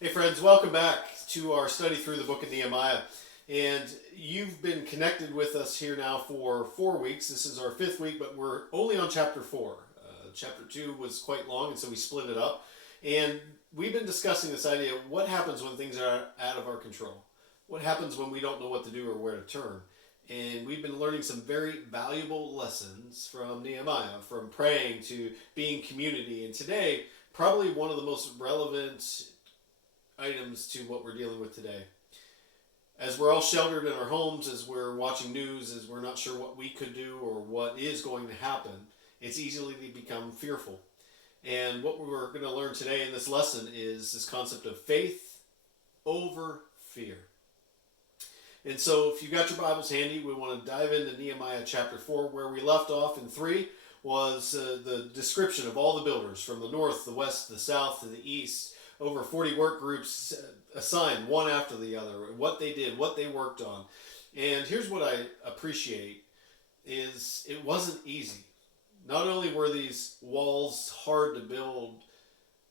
Hey friends, welcome back to our study through the book of Nehemiah. And you've been connected with us here now for 4 weeks. This is our fifth week, but we're only on chapter 4. Chapter 2 was quite long, and so we split it up. And we've been discussing this idea of what happens when things are out of our control. What happens when we don't know what to do or where to turn. And we've been learning some very valuable lessons from Nehemiah, from praying to being community. And today, probably one of the most relevant items to what we're dealing with today. As we're all sheltered in our homes, as we're watching news, as we're not sure what we could do or what is going to happen, it's easily to become fearful. And what we're going to learn today in this lesson is this concept of faith over fear. And so if you got your Bibles handy, we want to dive into Nehemiah chapter 4. Where we left off in 3 was the description of all the builders from the north, the west, the south, and the east. Over 40 work groups assigned one after the other, what they did, what they worked on. And here's what I appreciate is it wasn't easy. Not only were these walls hard to build,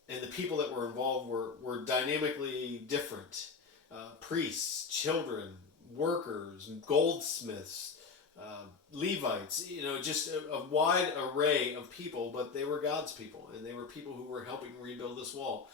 and the people that were involved were dynamically different. Priests, children, workers, goldsmiths, Levites, just a wide array of people, but they were God's people, and they were people who were helping rebuild this wall.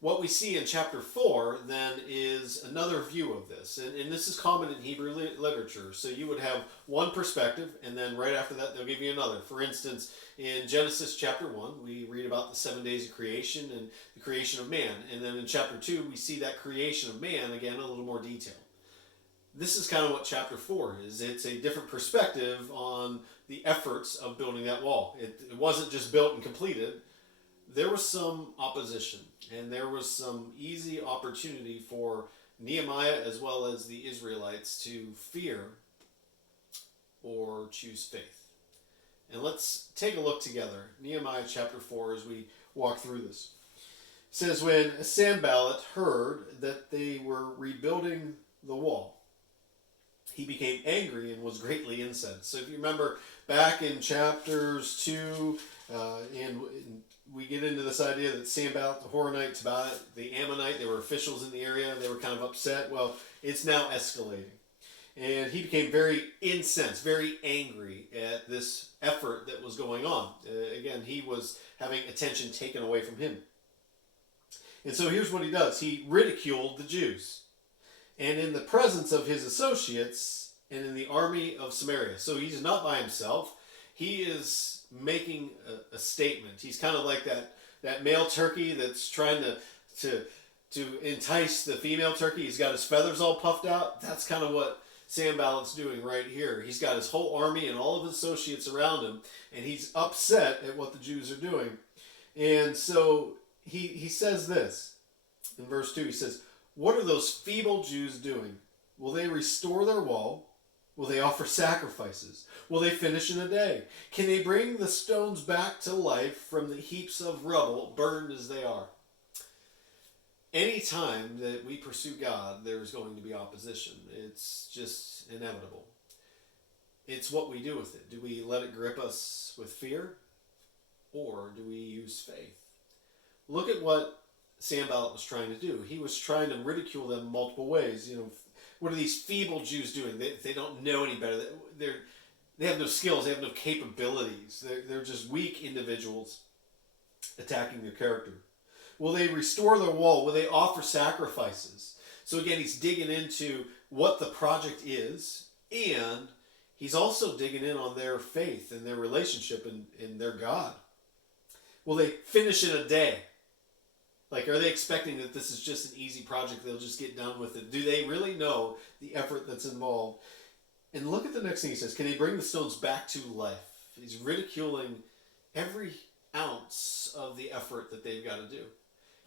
What we see in chapter 4 then is another view of this, and this is common in Hebrew literature. So you would have one perspective, and then right after that they'll give you another. For instance, in Genesis chapter 1, we read about the 7 days of creation and the creation of man, and then in chapter 2 we see that creation of man again in a little more detail. This is kind of what chapter 4 is. It's a different perspective on the efforts of building that wall. It wasn't just built and completed. There was some opposition, and there was some easy opportunity for Nehemiah as well as the Israelites to fear or choose faith. And let's take a look together. Nehemiah chapter 4 as we walk through this. It says, when Sanballat heard that they were rebuilding the wall, he became angry and was greatly incensed. So if you remember back in chapters 2, and we get into this idea that Sanballat, the Horonite, Tobiah, the Ammonite, they were officials in the area, they were kind of upset. Well, it's now escalating. And he became very incensed, very angry at this effort that was going on. Again, he was having attention taken away from him. And so here's what he does. He ridiculed the Jews. And in the presence of his associates and in the army of Samaria. So he's not by himself. He is making a statement. He's kind of like that male turkey that's trying to entice the female turkey. He's got his feathers all puffed out. That's kind of what Sanballat's doing right here. He's got his whole army and all of his associates around him, and he's upset at what the Jews are doing. And so he says this in verse 2. He says, "What are those feeble Jews doing? Will they restore their wall? Will they offer sacrifices? Will they finish in a day? Can they bring the stones back to life from the heaps of rubble, burned as they are?" Any time that we pursue God, there's going to be opposition. It's just inevitable. It's what we do with it. Do we let it grip us with fear? Or do we use faith? Look at what Sanballat was trying to do. He was trying to ridicule them multiple ways. What are these feeble Jews doing? They don't know any better. They have no skills. They have no capabilities. They're just weak individuals attacking their character. Will they restore their wall? Will they offer sacrifices? So again, he's digging into what the project is, and he's also digging in on their faith and their relationship in their God. Will they finish in a day? Like, are they expecting that this is just an easy project, they'll just get done with it? Do they really know the effort that's involved? And look at the next thing he says. Can they bring the stones back to life? He's ridiculing every ounce of the effort that they've got to do.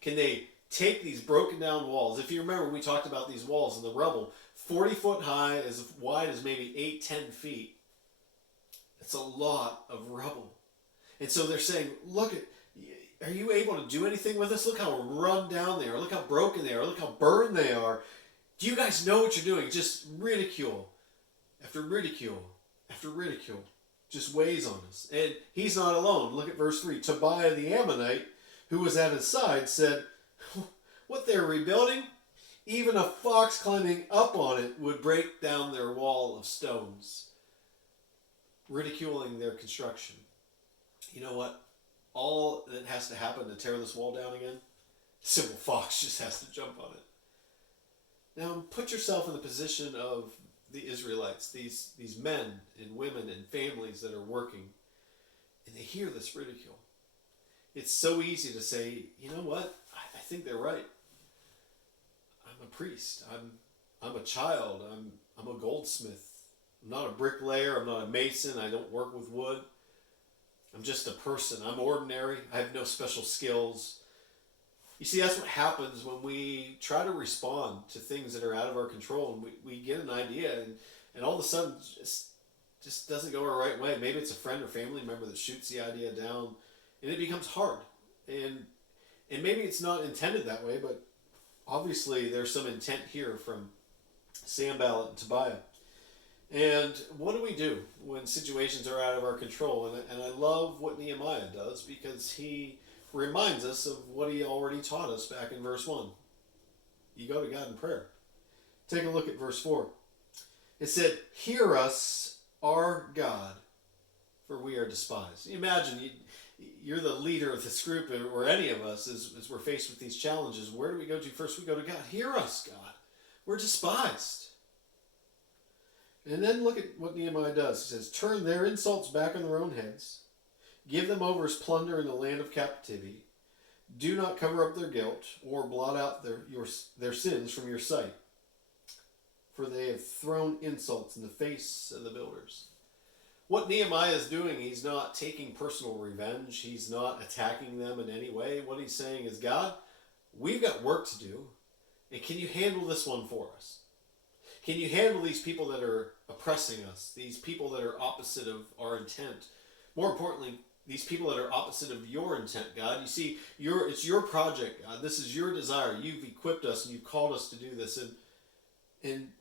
Can they take these broken down walls? If you remember, we talked about these walls in the rubble, 40 foot high, as wide as maybe 8-10 feet. It's a lot of rubble. And so they're saying, look at, are you able to do anything with this? Look how run down they are. Look how broken they are. Look how burned they are. Do you guys know what you're doing? Just ridicule after ridicule after ridicule just weighs on us. And he's not alone. Look at verse 3. Tobiah the Ammonite, who was at his side, said, what they're rebuilding, even a fox climbing up on it would break down their wall of stones, ridiculing their construction. You know what? All that has to happen to tear this wall down again, simple fox just has to jump on it. Now put yourself in the position of the Israelites, these men and women and families that are working, and they hear this ridicule. It's so easy to say, you know what? I think they're right. I'm a priest. I'm a child. I'm a goldsmith. I'm not a bricklayer. I'm not a mason. I don't work with wood. I'm just a person. I'm ordinary. I have no special skills. You see, that's what happens when we try to respond to things that are out of our control, and we get an idea, and all of a sudden just doesn't go our right way. Maybe it's a friend or family member that shoots the idea down, and it becomes hard. And maybe it's not intended that way, but obviously there's some intent here from Sanballat and Tobiah. And what do we do when situations are out of our control? And I love what Nehemiah does, because he reminds us of what he already taught us back in verse 1. You go to God in prayer. Take a look at verse 4. It said, "Hear us, our God, for we are despised." Imagine you're the leader of this group, or any of us, as we're faced with these challenges. Where do we go to first? We go to God. Hear us, God. We're despised. And then look at what Nehemiah does. He says, "Turn their insults back on their own heads. Give them over as plunder in the land of captivity. Do not cover up their guilt or blot out their sins from your sight. For they have thrown insults in the face of the builders." What Nehemiah is doing, he's not taking personal revenge. He's not attacking them in any way. What he's saying is, God, we've got work to do. And can you handle this one for us? Can you handle these people that are oppressing us? These people that are opposite of our intent? More importantly, these people that are opposite of your intent, God. You see, it's your project, God. This is your desire. You've equipped us and you've called us to do this. And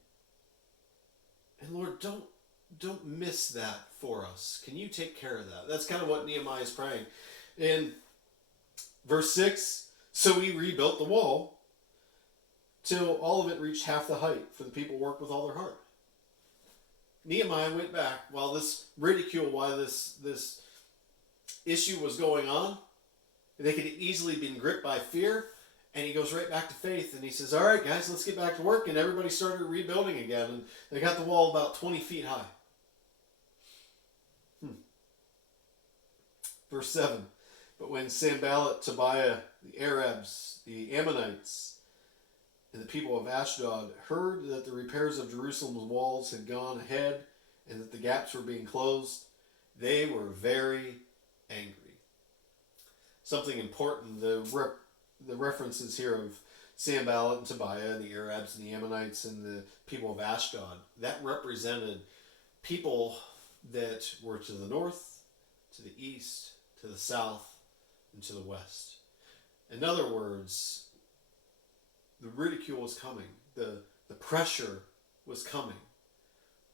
Lord, don't miss that for us. Can you take care of that? That's kind of what Nehemiah is praying. In verse 6, "So we rebuilt the wall till all of it reached half the height, for the people worked with all their heart." Nehemiah went back while this ridicule, while this issue was going on. They could have easily been gripped by fear, and he goes right back to faith, and he says, "All right, guys, let's get back to work." And everybody started rebuilding again, and they got the wall about 20 feet high. Verse 7, "But when Sanballat, Tobiah, the Arabs, the Ammonites, and the people of Ashdod heard that the repairs of Jerusalem's walls had gone ahead and that the gaps were being closed, they were very angry." Something important, the references here of Sanballat and Tobiah and the Arabs and the Ammonites and the people of Ashdod, that represented people that were to the north, to the east, to the south, and to the west. In other words, the ridicule was coming. The pressure was coming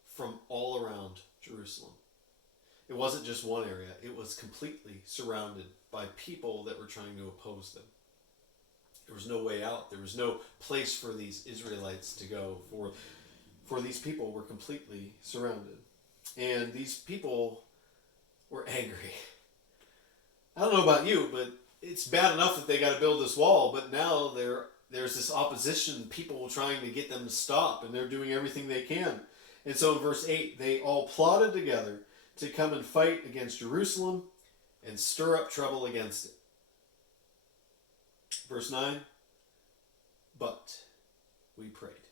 from all around Jerusalem. It wasn't just one area. It was completely surrounded by people that were trying to oppose them. There was no way out. There was no place for these Israelites to go. For these people were completely surrounded. And these people were angry. I don't know about you, but it's bad enough that they got to build this wall, but now there's this opposition, people trying to get them to stop, and they're doing everything they can. And so in verse 8, they all plotted together to come and fight against Jerusalem and stir up trouble against it. Verse 9, "But we prayed."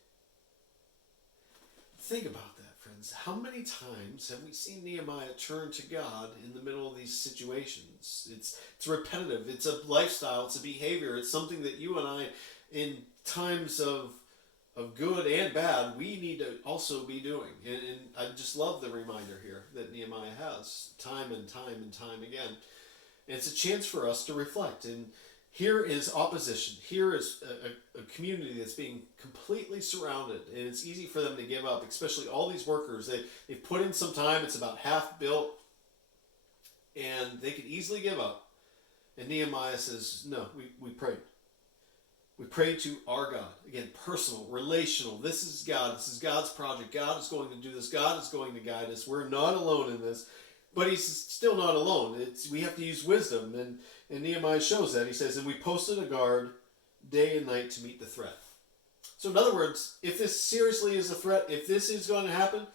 Think about that, friends. How many times have we seen Nehemiah turn to God in the middle of these situations? It's repetitive. It's a lifestyle. It's a behavior. It's something that you and I, in times of good and bad, we need to also be doing. And I just love the reminder here that Nehemiah has time and time and time again. And it's a chance for us to reflect. And here is opposition. Here is a community that's being completely surrounded, and it's easy for them to give up, especially all these workers. They've put in some time. It's about half built, and they could easily give up. And Nehemiah says, "No, we prayed." We pray to our God. Again, personal, relational. This is God. This is God's project. God is going to do this. God is going to guide us. We're not alone in this. But he's still not alone. We have to use wisdom. And Nehemiah shows that. He says, and we posted a guard day and night to meet the threat. So in other words, if this seriously is a threat, if this is going to happen,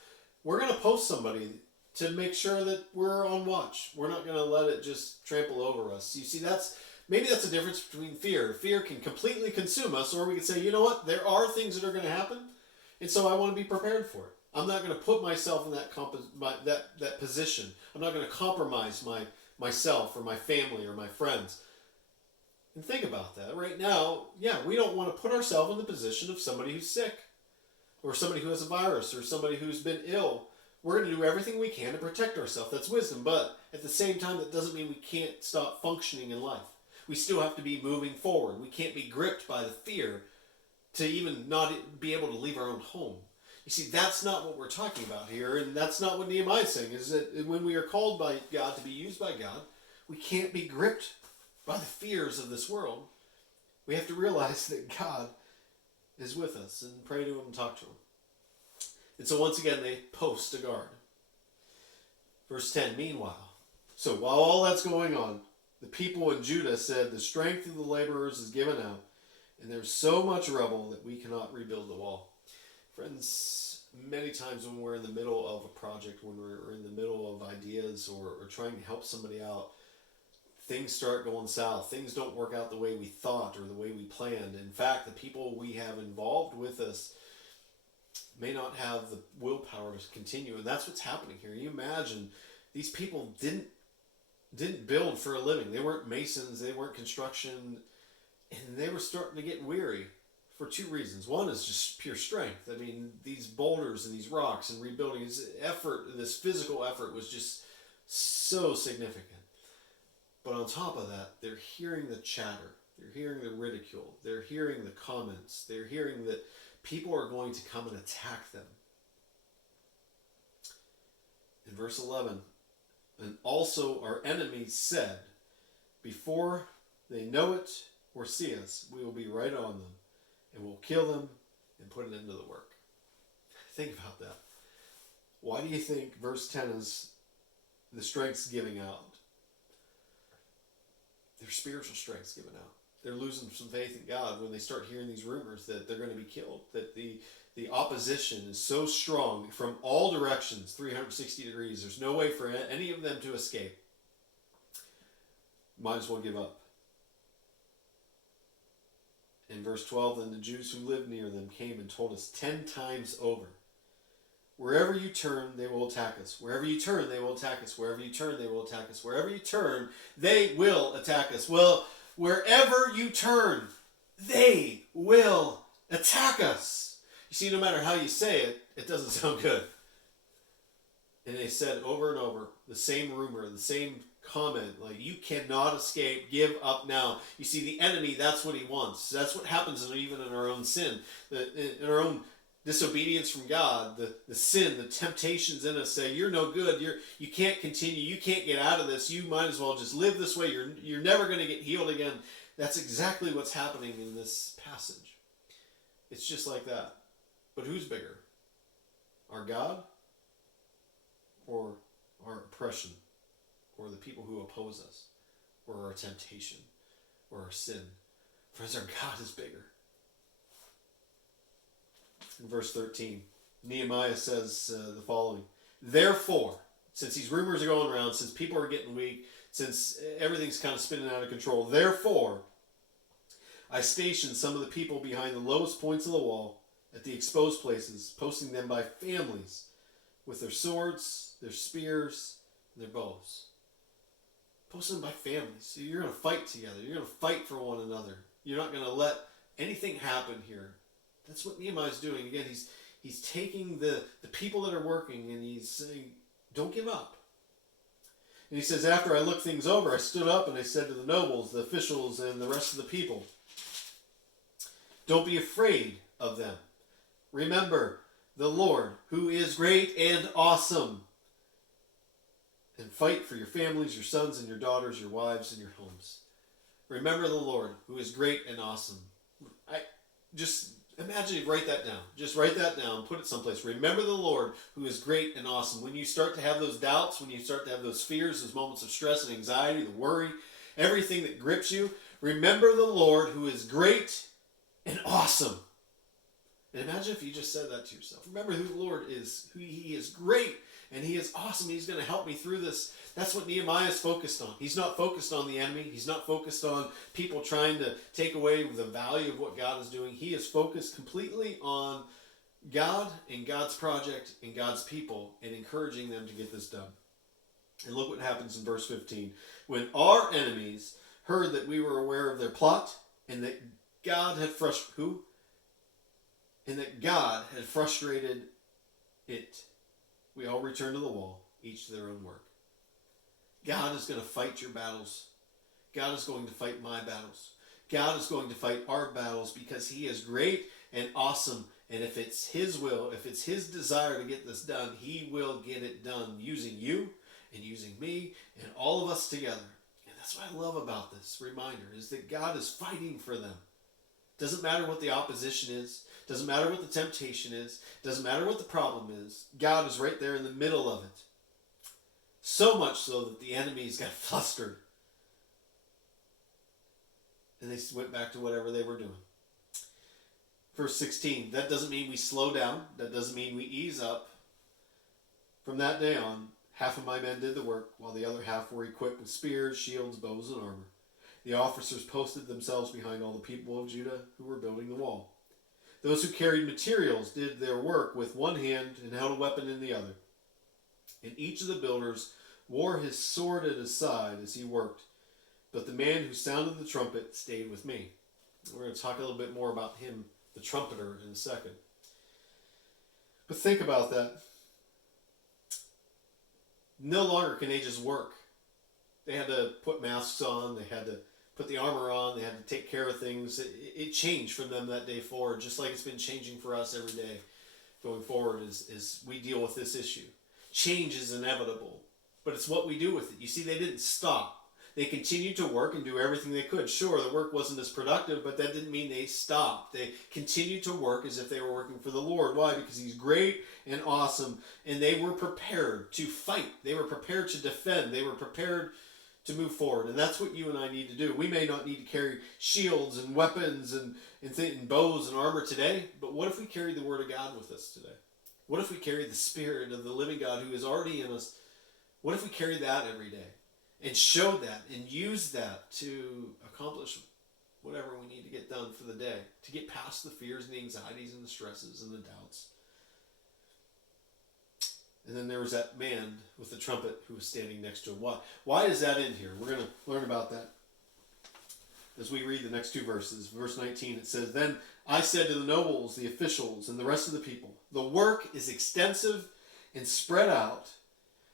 we're going to post somebody to make sure that we're on watch. We're not going to let it just trample over us. You see, maybe that's the difference between fear. Fear can completely consume us, or we can say, you know what, there are things that are going to happen, and so I want to be prepared for it. I'm not going to put myself in that position. I'm not going to compromise myself or my family or my friends. And think about that. Right now, we don't want to put ourselves in the position of somebody who's sick, or somebody who has a virus, or somebody who's been ill. We're going to do everything we can to protect ourselves. That's wisdom. But at the same time, that doesn't mean we can't stop functioning in life. We still have to be moving forward. We can't be gripped by the fear to even not be able to leave our own home. You see, that's not what we're talking about here, and that's not what Nehemiah is saying, is that when we are called by God to be used by God, we can't be gripped by the fears of this world. We have to realize that God is with us and pray to him and talk to him. And so once again, they post a guard. Verse 10, meanwhile, so while all that's going on, the people in Judah said, the strength of the laborers is given out, and there's so much rubble that we cannot rebuild the wall. Friends, many times when we're in the middle of a project, when we're in the middle of ideas or trying to help somebody out, things start going south. Things don't work out the way we thought or the way we planned. In fact, the people we have involved with us may not have the willpower to continue, and that's what's happening here. You imagine these people didn't build for a living. They weren't masons, they weren't construction, and they were starting to get weary for two reasons. One is just pure strength. I mean, these boulders and these rocks and rebuilding, this physical effort was just so significant. But on top of that, they're hearing the chatter, they're hearing the ridicule, they're hearing the comments, they're hearing that people are going to come and attack them. In verse 11, and also our enemies said, before they know it or see us, we will be right on them, and we'll kill them and put an end to the work. Think about that. Why do you think verse 10 is the strength's giving out? Their spiritual strength's given out. They're losing some faith in God when they start hearing these rumors that they're going to be killed, that the opposition is so strong from all directions, 360 degrees. There's no way for any of them to escape. Might as well give up. In verse 12, then the Jews who lived near them came and told us 10 times over, wherever you turn, they will attack us. Wherever you turn, they will attack us. Wherever you turn, they will attack us. Wherever you turn, they will attack us. Well, wherever you turn, they will attack us. You see, no matter how you say it, it doesn't sound good. And they said over and over the same rumor, the same comment, like, you cannot escape, give up now. You see, the enemy, that's what he wants. That's what happens even in our own sin, in our own disobedience from God, the sin, the temptations in us say, you're no good, you can't continue, you can't get out of this, you might as well just live this way, you're never going to get healed again. That's exactly what's happening in this passage. It's just like that. But who's bigger? Our God or our oppression? Or the people who oppose us? Or our temptation? Or our sin? Friends, our God is bigger. In verse 13, Nehemiah says the following, therefore, since these rumors are going around, since people are getting weak, since everything's kind of spinning out of control, therefore, I stationed some of the people behind the lowest points of the wall at the exposed places, posting them by families with their swords, their spears, and their bows. Posting them by families. So you're going to fight together. You're going to fight for one another. You're not going to let anything happen here. That's what Nehemiah's doing. Again, he's taking the people that are working and he's saying, don't give up. And he says, after I looked things over, I stood up and I said to the nobles, the officials, and the rest of the people, don't be afraid of them. Remember the Lord, who is great and awesome. And fight for your families, your sons and your daughters, your wives and your homes. Remember the Lord, who is great and awesome. just imagine, write that down. Just write that down, put it someplace. Remember the Lord who is great and awesome. When you start to have those doubts, when you start to have those fears, those moments of stress and anxiety, the worry, everything that grips you, remember the Lord who is great and awesome. And imagine if you just said that to yourself. Remember who the Lord is, who He is great and He is awesome. He's going to help me through this. That's what Nehemiah is focused on. He's not focused on the enemy. He's not focused on people trying to take away the value of what God is doing. He is focused completely on God and God's project and God's people and encouraging them to get this done. And look what happens in verse 15. When our enemies heard that we were aware of their plot and that God had frustrated it, we all returned to the wall, each to their own work. God is going to fight your battles. God is going to fight my battles. God is going to fight our battles because He is great and awesome. And if it's His will, if it's His desire to get this done, He will get it done using you and using me and all of us together. And that's what I love about this reminder, is that God is fighting for them. Doesn't matter what the opposition is. Doesn't matter what the temptation is. Doesn't matter what the problem is. God is right there in the middle of it. So much so that the enemies got flustered. And they went back to whatever they were doing. Verse 16, that doesn't mean we slow down. That doesn't mean we ease up. From that day on, half of my men did the work, while the other half were equipped with spears, shields, bows, and armor. The officers posted themselves behind all the people of Judah who were building the wall. Those who carried materials did their work with one hand and held a weapon in the other. And each of the builders wore his sword at his side as he worked. But the man who sounded the trumpet stayed with me. We're going to talk a little bit more about him, the trumpeter, in a second. But think about that. No longer can they just work. They had to put masks on. They had to put the armor on. They had to take care of things. It changed from them that day forward, just like it's been changing for us every day going forward as we deal with this issue. Change is inevitable, but it's what we do with it. You see, they didn't stop. They continued to work and do everything they could. Sure, the work wasn't as productive, but that didn't mean they stopped. They continued to work as if they were working for the Lord. Why? Because He's great and awesome, and they were prepared to fight. They were prepared to defend. They were prepared to move forward, and that's what you and I need to do. We may not need to carry shields and weapons and bows and armor today, but what if we carried the Word of God with us today? What if we carried the Spirit of the living God who is already in us? What if we carried that every day and showed that and used that to accomplish whatever we need to get done for the day, to get past the fears and the anxieties and the stresses and the doubts? And then there was that man with the trumpet who was standing next to him. Why is that in here? We're going to learn about that as we read the next two verses. Verse 19, it says, Then I said to the nobles, the officials, and the rest of the people, the work is extensive and spread out,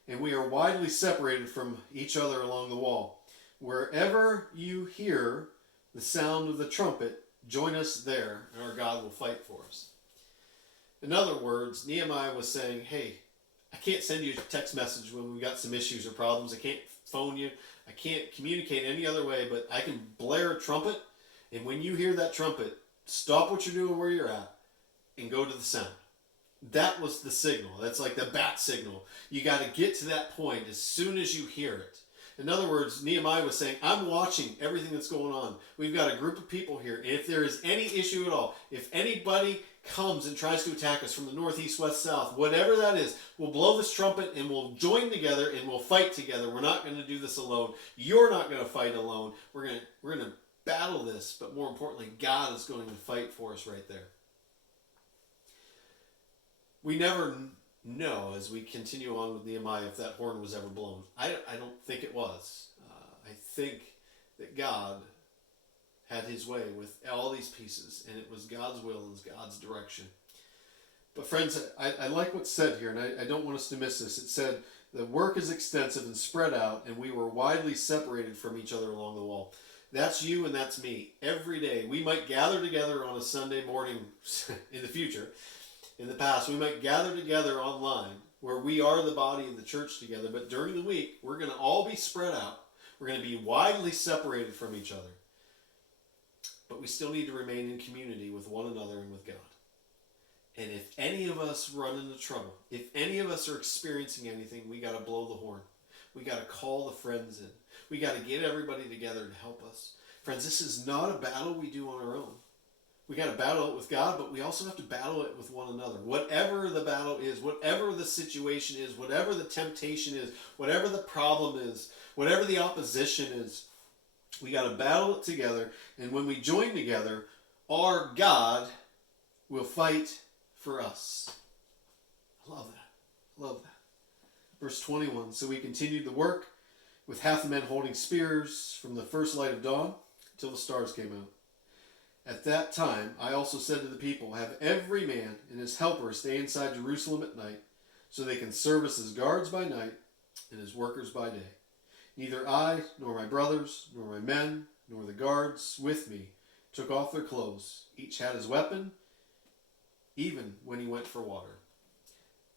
and we are widely separated from each other along the wall. Wherever you hear the sound of the trumpet, join us there, and our God will fight for us. In other words, Nehemiah was saying, hey, I can't send you a text message when we've got some issues or problems. I can't phone you. I can't communicate any other way, but I can blare a trumpet, and when you hear that trumpet, stop what you're doing where you're at and go to the sound. That was the signal. That's like the bat signal. You got to get to that point as soon as you hear it. In other words, Nehemiah was saying, I'm watching everything that's going on. We've got a group of people here, and if there is any issue at all, if anybody comes and tries to attack us from the north, east, west, south, whatever that is, we'll blow this trumpet and we'll join together and we'll fight together. We're not going to do this alone. You're not going to fight alone. We're going to battle this, but more importantly, God is going to fight for us right there. We never know as we continue on with Nehemiah if that horn was ever blown. I don't think it was. I think that God had His way with all these pieces, and it was God's will and God's direction. But friends, I like what's said here, and I don't want us to miss this. It said, the work is extensive and spread out, and we were widely separated from each other along the wall. That's you and that's me. Every day, we might gather together on a Sunday morning in the future. In the past, we might gather together online where we are the body of the church together, but during the week, we're going to all be spread out. We're going to be widely separated from each other. but we still need to remain in community with one another and with God. And if any of us run into trouble, if any of us are experiencing anything, we got to blow the horn. We got to call the friends in. We got to get everybody together to help us. Friends, this is not a battle we do on our own. We got to battle it with God, but we also have to battle it with one another. Whatever the battle is, whatever the situation is, whatever the temptation is, whatever the problem is, whatever the opposition is, we got to battle it together. And when we join together, our God will fight for us. I love that. Love that. Verse 21, so we continued the work with half the men holding spears from the first light of dawn till the stars came out. At that time, I also said to the people, have every man and his helper stay inside Jerusalem at night, so they can serve us as guards by night and as workers by day. Neither I, nor my brothers, nor my men, nor the guards with me took off their clothes. Each had his weapon, even when he went for water.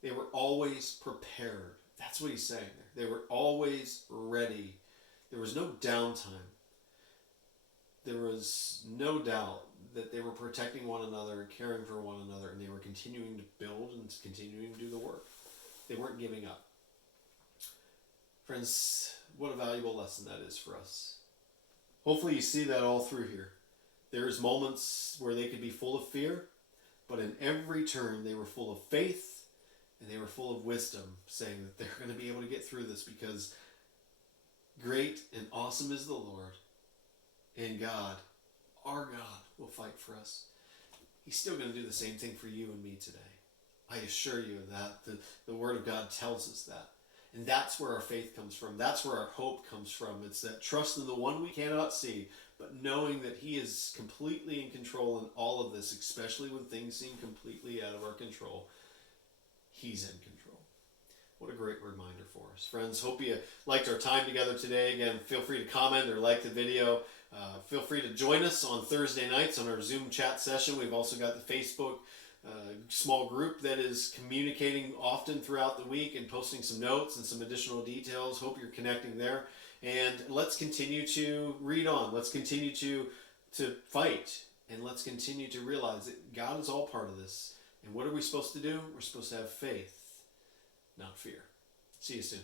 They were always prepared. That's what he's saying there. They were always ready. There was no downtime. There was no doubt that they were protecting one another, caring for one another, and they were continuing to build and continuing to do the work. They weren't giving up. Friends, what a valuable lesson that is for us. Hopefully you see that all through here. There's moments where they could be full of fear, but in every turn they were full of faith and they were full of wisdom, saying that they're going to be able to get through this because great and awesome is the Lord. And God, our God, will fight for us. He's still going to do the same thing for you and me today. I assure you that the Word of God tells us that. And that's where our faith comes from. That's where our hope comes from. It's that trust in the one we cannot see, but knowing that He is completely in control in all of this, especially when things seem completely out of our control. He's in control. What a great reminder for us. Friends, hope you liked our time together today. Again, feel free to comment or like the video. Feel free to join us on Thursday nights on our Zoom chat session. We've also got the Facebook small group that is communicating often throughout the week and posting some notes and some additional details. Hope you're connecting there. And let's continue to read on. Let's continue to fight. And let's continue to realize that God is all part of this. And what are we supposed to do? We're supposed to have faith, not fear. See you soon.